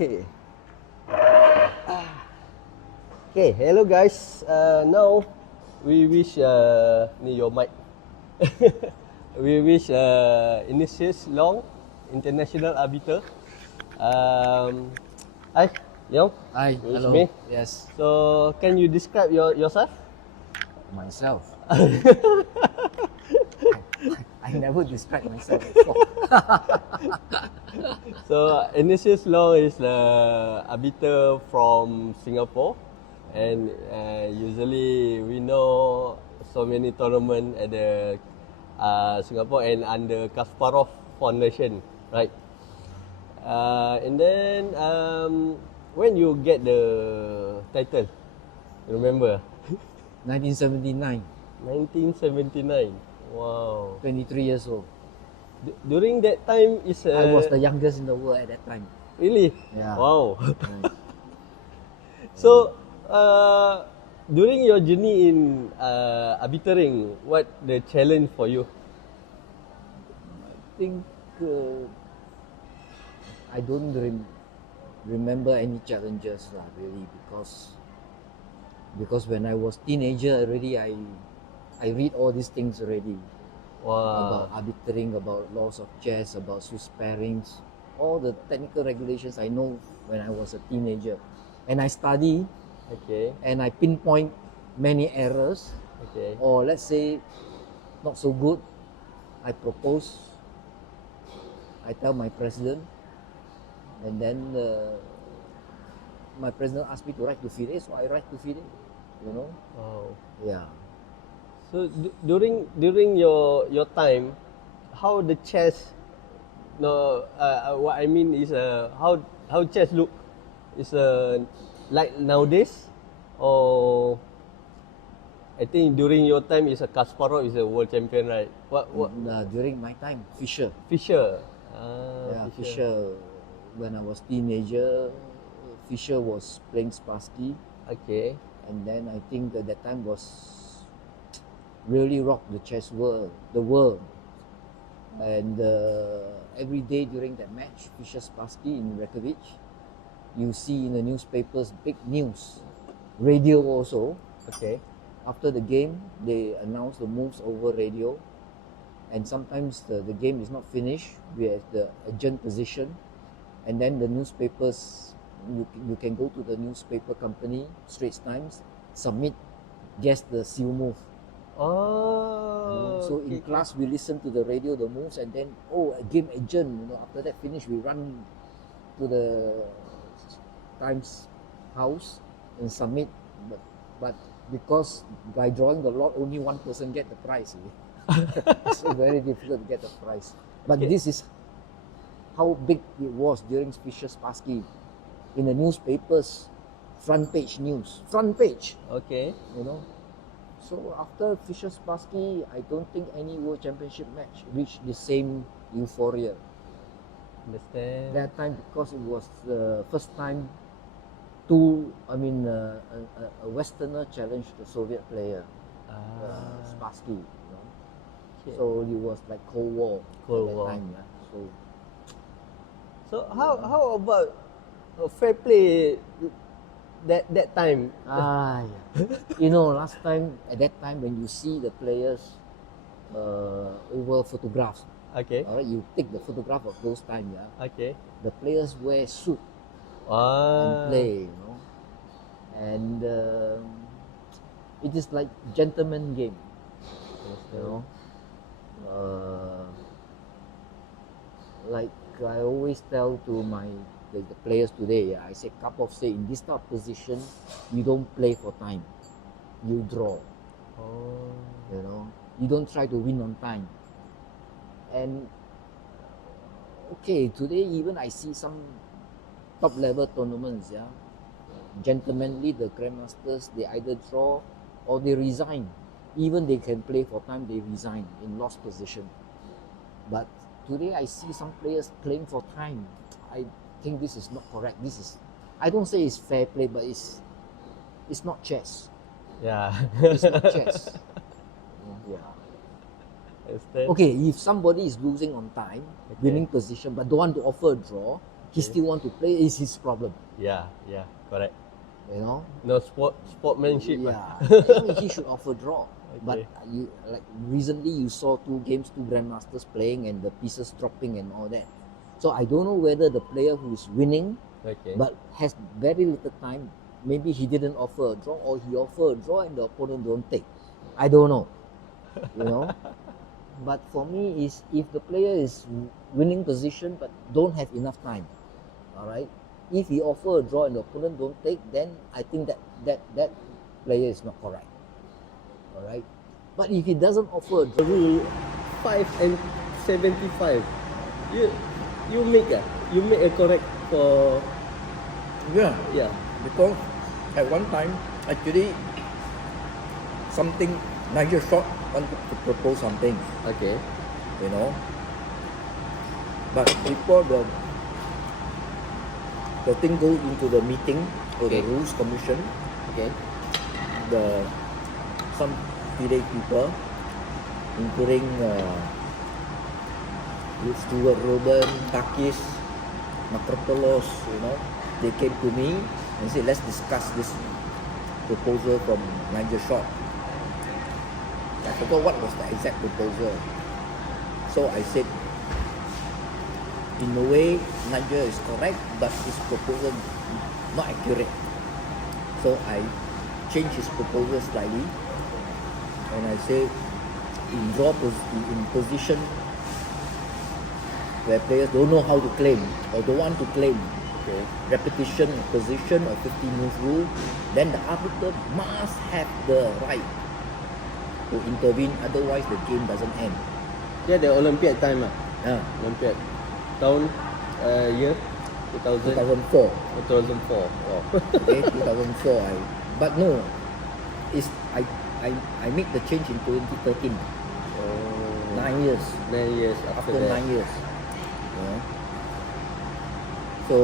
Okay. Okay, hello guys. Now we wish ni your mic. We wish IGNATIUS LEONG, international arbiter. Hi, Leong. Hi, It's hello. me. Yes, So, can you describe yourself? myself. I never describe myself before. So, IGNATIUS LEONG is the arbiter from Singapore, and usually we know so many tournaments at the Singapore and under Kasparov Foundation, right? And then when you get the title, you remember? 1979, 1979. Wow. 23 years old. During that time is I was the youngest in the world at that time. really? Yeah. Wow. Right. So during your journey in arbitering, what the challenge for you? I think I don't remember any challenges really, because when I was teenager already I read all these things already. Wow. About arbitering, about laws of chess, about Swiss pairings, all the technical regulations I know when I was a teenager. And I study Okay. and I pinpoint many errors, Okay. or let's say not so good. I propose, I tell my president, and then my president asked me to write to FIDE, so I write to FIDE, you know. Wow. Yeah. So during your time, how the chess? No, what I mean is how chess look is like nowadays, or I think during your time is a Kasparov is a world champion, right? What During my time, Fischer. Fischer? Yeah, Fischer. When I was teenager, Fischer was playing Spassky, Okay. and then I think that time was really rocked the chess world, the world. And every day during that match, Fischer Spassky in Reykjavik, you see in the newspapers big news, radio also. Okay. After the game, they announce the moves over radio, and sometimes the game is not finished. We have the adjourned position, and then the newspapers, you can go to the newspaper company, Straits Times, submit, guess the seal move. Oh. So in class we listen to the radio, the moves, and then a game adjourned. After that finish, we run to the Times house and submit. But because by drawing the lot, only one person get the prize. It's so very difficult to get the prize. But this is how big it was during Fischer Spassky. In the newspapers, front page news, front page. Okay. So after Fischer Spassky, I don't think any World Championship match reached the same euphoria. Understand. That time, because it was the first time a Westerner challenged the Soviet player, Spassky. Okay. So it was like Cold War Cold at that War. time. Yeah. So how about fair play that time? Yeah. Last time, at that time, when you see the players over photographs, Okay. all right, you take the photograph of those time, yeah. Okay. The players wear suit and play, and it is like gentleman game, like I always tell to the players today, I say, Karpov say, in this type of position, you don't play for time, you draw. You don't try to win on time. And okay, today even I see some top level tournaments, yeah, gentlemanly, the grandmasters, they either draw or they resign. Even they can play for time, they resign in lost position. But today I see some players playing for time. I think this is not correct. I don't say it's fair play, but it's not chess. Yeah. It's not chess. Yeah. Understand. Okay, if somebody is losing on time, winning position, but don't want to offer a draw, he still want to play, is his problem. Yeah, correct. You know. No sportsmanship. Yeah, I mean, he should offer draw. But Okay. you like recently you saw 2 games, 2 grandmasters playing and the pieces dropping and all that. So I don't know whether the player who is winning Okay. but has very little time, maybe he didn't offer a draw or he offer a draw and the opponent don't take. I don't know. You know. But for me is if the player is winning position but don't have enough time, all right. If he offer a draw and the opponent don't take, then I think that player is not correct. All right. But if he doesn't offer a draw, Rule 5 and 75. You make a correct for yeah, yeah. because at one time actually something Nigel Short wanted to propose something, Okay. you know. But before the thing goes into the meeting or the Okay. rules commission, Okay. some PDA people, including Stuart Robin, Takis, Makropolos, you know, they came to me and said, let's discuss this proposal from Nigel Short. I forgot what was the exact proposal. So I said, in a way, Nigel is correct, but his proposal not accurate. So I changed his proposal slightly, and I say, in position where players don't know how to claim or don't want to claim Okay. repetition, position, or 50 move rule, then the arbiter must have the right to intervene, otherwise the game doesn't end. Dia ada Olympiad time lah. Yeah. Olympiad. Tahun year 2000 2004. 2004. Wow. Okay, 2004. But no, I make the change in 2013. Oh, 9 years 9 years after that. 9 years. You know? So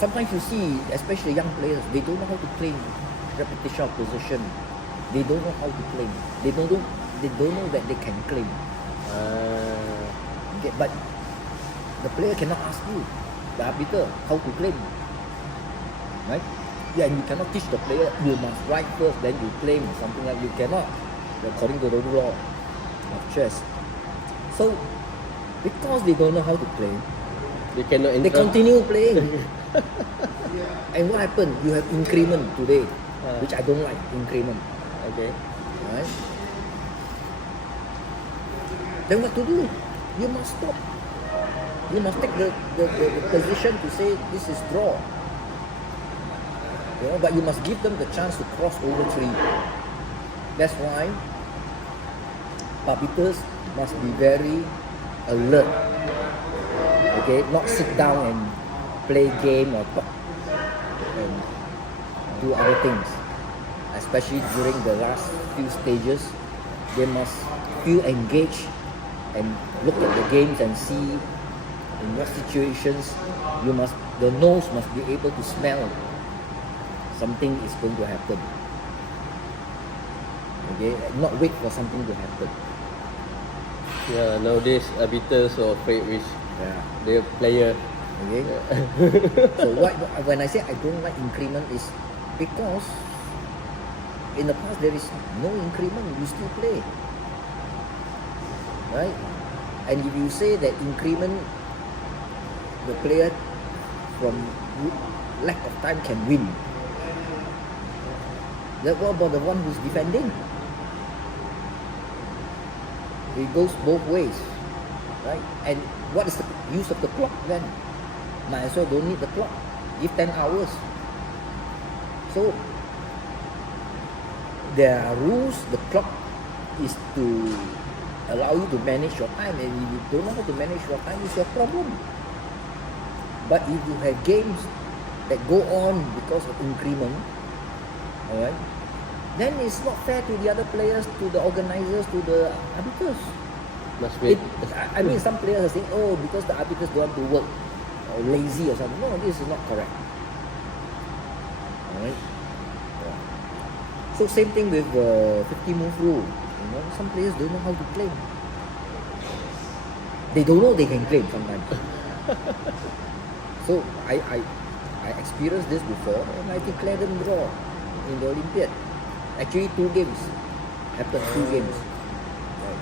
sometimes you see, especially young players, they don't know how to claim repetition of position. They don't know how to claim. They don't know that they can claim. Okay, but the player cannot ask you, the arbiter, how to claim. Right? Yeah, and you cannot teach the player, you must write first, then you claim, something like you cannot, according to the law of chess. So, because they don't know how to play, They cannot they interrupt. continue playing. And what happened? You have increment today, which I don't like, increment. Okay. Right? Then what to do? You must stop. You must take the position to say this is draw. You know, but you must give them the chance to cross over 3. That's why arbiters must be very alert. Okay, not sit down and play game or talk and do other things. Especially during the last few stages, they must feel engaged and look at the games and see in what situations the nose must be able to smell something is going to happen. Okay, not wait for something to happen. Yeah, nowadays arbiters so afraid with Yeah. their player. Okay. So when I say I don't like increment is because in the past there is no increment, you still play. Right? And if you say that increment, the player from lack of time can win, then what about the one who's defending? It goes both ways, right? And what is the use of the clock then? Might as well don't need the clock. Give 10 hours. So there are rules. The clock is to allow you to manage your time, and if you don't know how to manage your time, it's your problem. But if you have games that go on because of increment, alright, then it's not fair to the other players, to the organizers, to the arbiters. Must wait. I mean, some players are saying, oh, because the arbiters don't want to work or lazy or something. No, this is not correct. Alright. Yeah. So same thing with 50 move rule. You know, some players don't know how to claim. They don't know they can claim sometimes. So I experienced this before, and I declared them draw in the Olympiad. Actually, 2 games happened. 2 games. Right.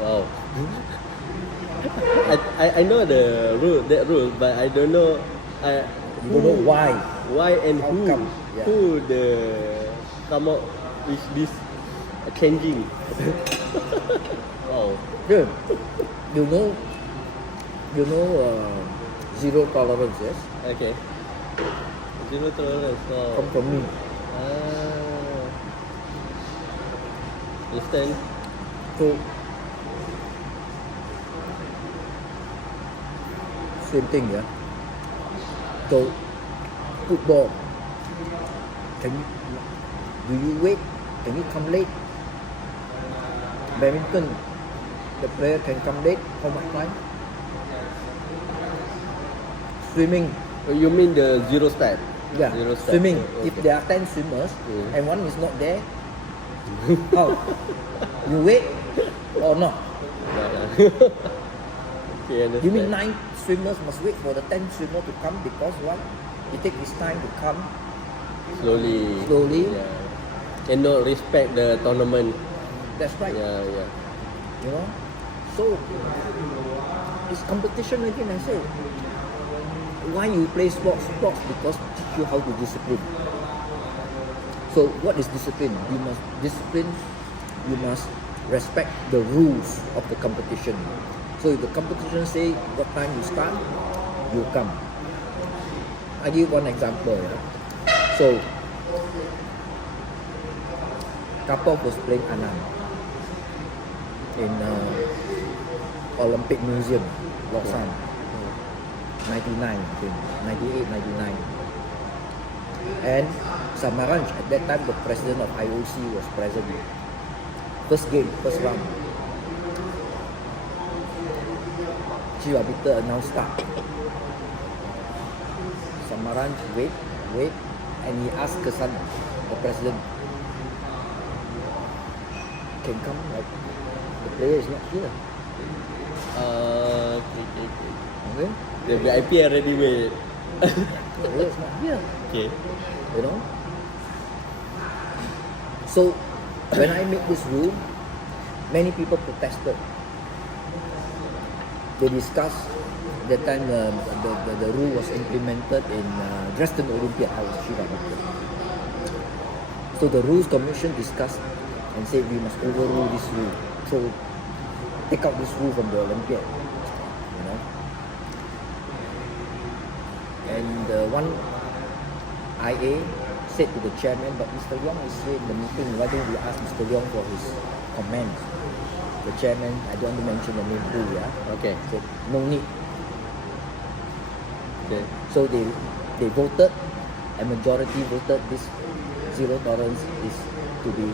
Wow. I know the that rule, but I don't know. You don't know why. Why and How who come? Yeah. who the come up with this changing. Wow. Good. You know zero tolerance, yes? Okay. Zero tolerance. Wow. Come from me. Understand? So same thing, yeah. So football. Do you wait? Can you come late? Badminton, the player can come late. How much time? Swimming. You mean the zero step? Yeah, Zero step. swimming. Okay. If there are 10 swimmers Mm. and one is not there, how? You wait or not? Okay, understand. You mean 9 swimmers must wait for the 10 swimmer to come because what? It takes his time to come. Slowly. Slowly. Yeah. Cannot respect the tournament. That's right. Yeah. You know? So it's competition again, I say. Why you play sports? Sports because teach you how to discipline. So what is discipline? You must discipline, you must respect the rules of the competition. So if the competition say what time you start, you come. I give one example. Yeah? So Kapov was playing Anand in Olympic Museum, Lausanne, 99, I think, 98, 99. And Samaranch, at that time the president of IOC was present. First game, first round. Chief arbiter announced start. Samaranch wait, and he asked Kesan, the president, can come, like the player is not here. Okay. Okay? The VIP already wait. The player is not here. Okay. You know? So when I made this rule, many people protested. They discussed that time the rule was implemented in Dresden Olympiad. I was chief arbiter. So the rules commission discussed and said we must overrule this rule. So take out this rule from the Olympiad. You know. And one IA said to the chairman, but Mr. Leong is here in the meeting, why don't we ask Mr. Leong for his comments? The chairman, I don't want to mention the name who, yeah? Okay. Said, no need. Okay. So they voted, a majority voted this zero tolerance is to be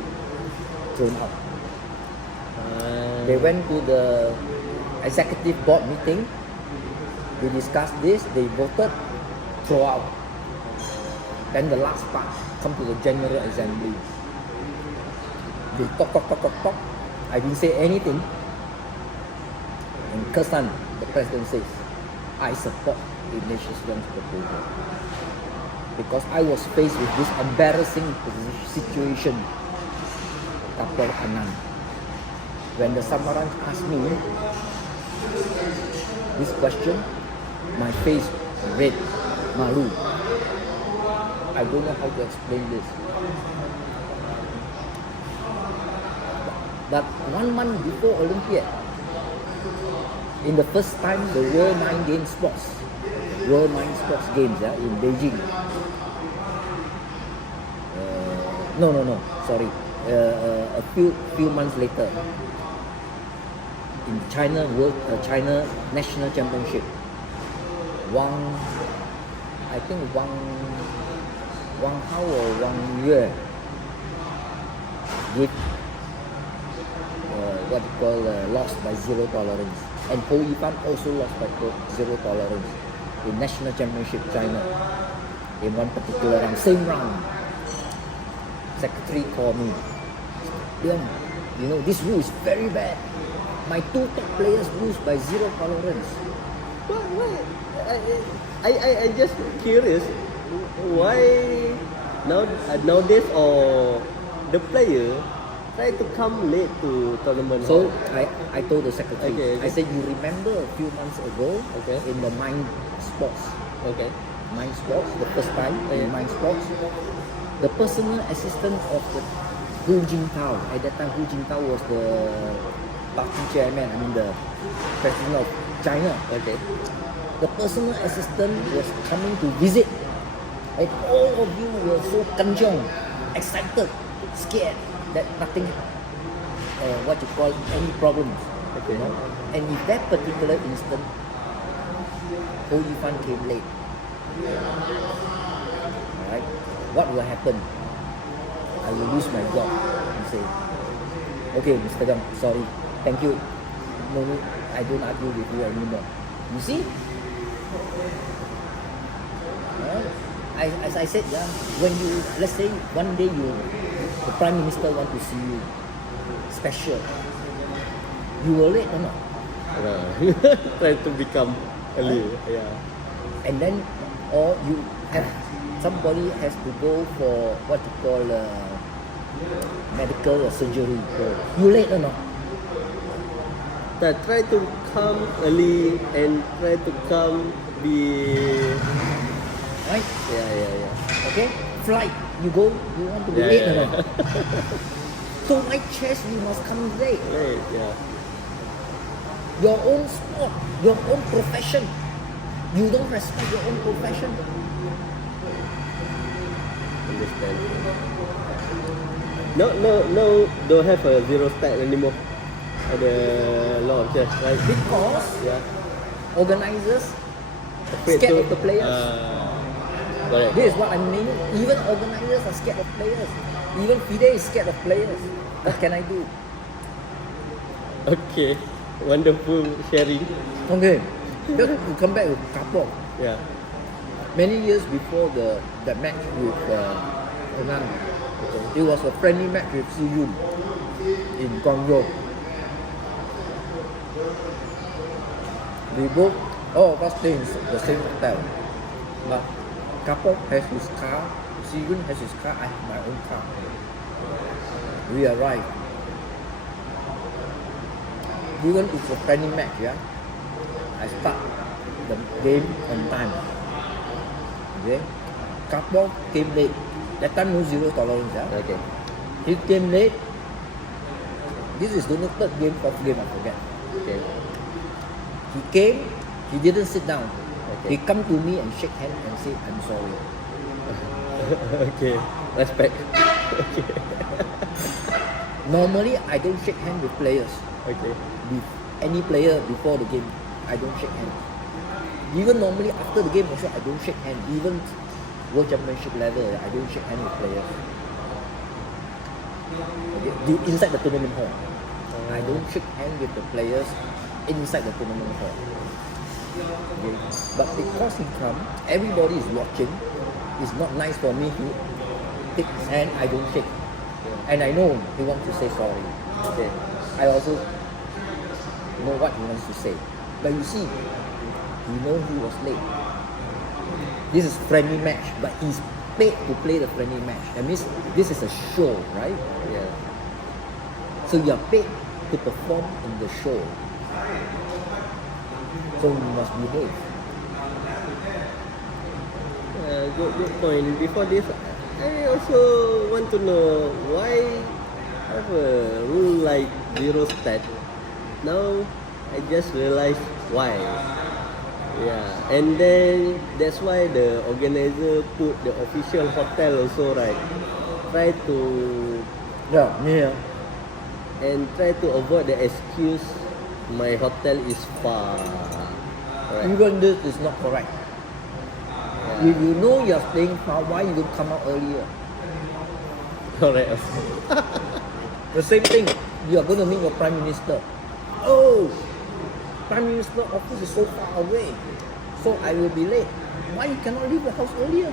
thrown out. They went to the executive board meeting, they discussed this, they voted, throw out. Then the last part, come to the General Assembly. They talk. I didn't say anything. And Kesan, the president says, I support Ignatius Leong's proposal. Because I was faced with this embarrassing situation, Kapol Anand. When the Samaranch asked me this question, my face red, malu. I don't know how to explain this. But 1 month before Olympiad, in the first time the World Mind Games Sports Games in Beijing. Sorry. A few months later, in China China National Championship, Wang Hao or Wang Yue gave what you call lost by zero tolerance, and Ho Yifan also lost by zero tolerance in National Championship China in one particular round, same round. Secretary called me, Leong, you know this rule is very bad. my two top players lose by 0 tolerance. Why? I just curious why nowadays or the player try to come late to tournament. So I told the secretary, Okay. I said, you remember a few months ago Okay. in the Mind Sports, Okay. the first time in Mind Sports, the personal assistant of the Hu Jintao, at that time Hu Jintao was the party chairman, I mean the president of China. Okay. The personal assistant was coming to visit, and all of you were so kanchong, excited, scared that nothing, what you call, any problems. Okay. You know? And in that particular instant, Ho Yifan came late. Alright, what will happen? I will lose my job. He said, okay, Mr. Gam, sorry, thank you. No need, I don't argue with you anymore. You see? As I said, yeah, when you, let's say one day the Prime Minister want to see you special, you will late or not? Try to become early. Yeah. And then, or you have, somebody has to go for what you call medical surgery. You late or not? Try to come early and try to come be. Right? Yeah. Okay? Flight, you want to be late or not? So like chess, you must come late. Late, yeah. Your own sport, your own profession. You don't respect your own profession. Understand. No, don't have a zero start anymore. The law of chess, right? Because Yeah. organizers Afraid scared to- of the players. Correct. This is what I mean. Even organizers are scared of players. Even FIDE is scared of players. What can I do? Okay. Wonderful sharing. Okay. Just to come back with Kapok. Yeah. Many years before the match with Henan, it was a friendly match with Su Yun in Guangzhou. We both, all of us stay in the same hotel. But Kapok has his car, Su Yun has his car, I have my own car. We arrived. Even it's a friendly match, yeah. I start the game on time. Okay. Kapok came late. That time no zero tolerance, yeah. Okay. He came late. This is the third game, fourth game, I forget. Okay. He came, he didn't sit down. Okay. He come to me and shake hand and say, I'm sorry. Okay. Respect. Okay. Normally, I don't shake hand with players. Okay. With any player before the game, I don't shake hand. Even normally after the game also, I don't shake hand. Even World Championship level, I don't shake hand with players. Okay. Inside the tournament hall, I don't shake hand with the players inside the tournament hall. Okay. But because he come, everybody is watching. It's not nice for me to take his hand. I don't shake, and I know he wants to say sorry. Okay. I also know what he wants to say. But you see, he know he was late. This is friendly match, but he's paid to play the friendly match. That means this is a show, right? Yeah. So you are paid to perform in the show. So you must behave. Good point. Before this, I also want to know why have a rule like zero stat. Now I just realized why. Yeah, and then that's why the organizer put the official hotel also, right? Try to Yeah. and try to avoid the excuse my hotel is far. Right? Even this is not correct. If you know you are staying far, why you don't come out earlier? Correct. The same thing, you are going to meet your Prime Minister. Oh, Prime Minister office is so far away, so I will be late. Why you cannot leave the house earlier?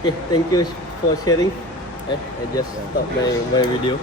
Okay, thank you for sharing. I just stop my video.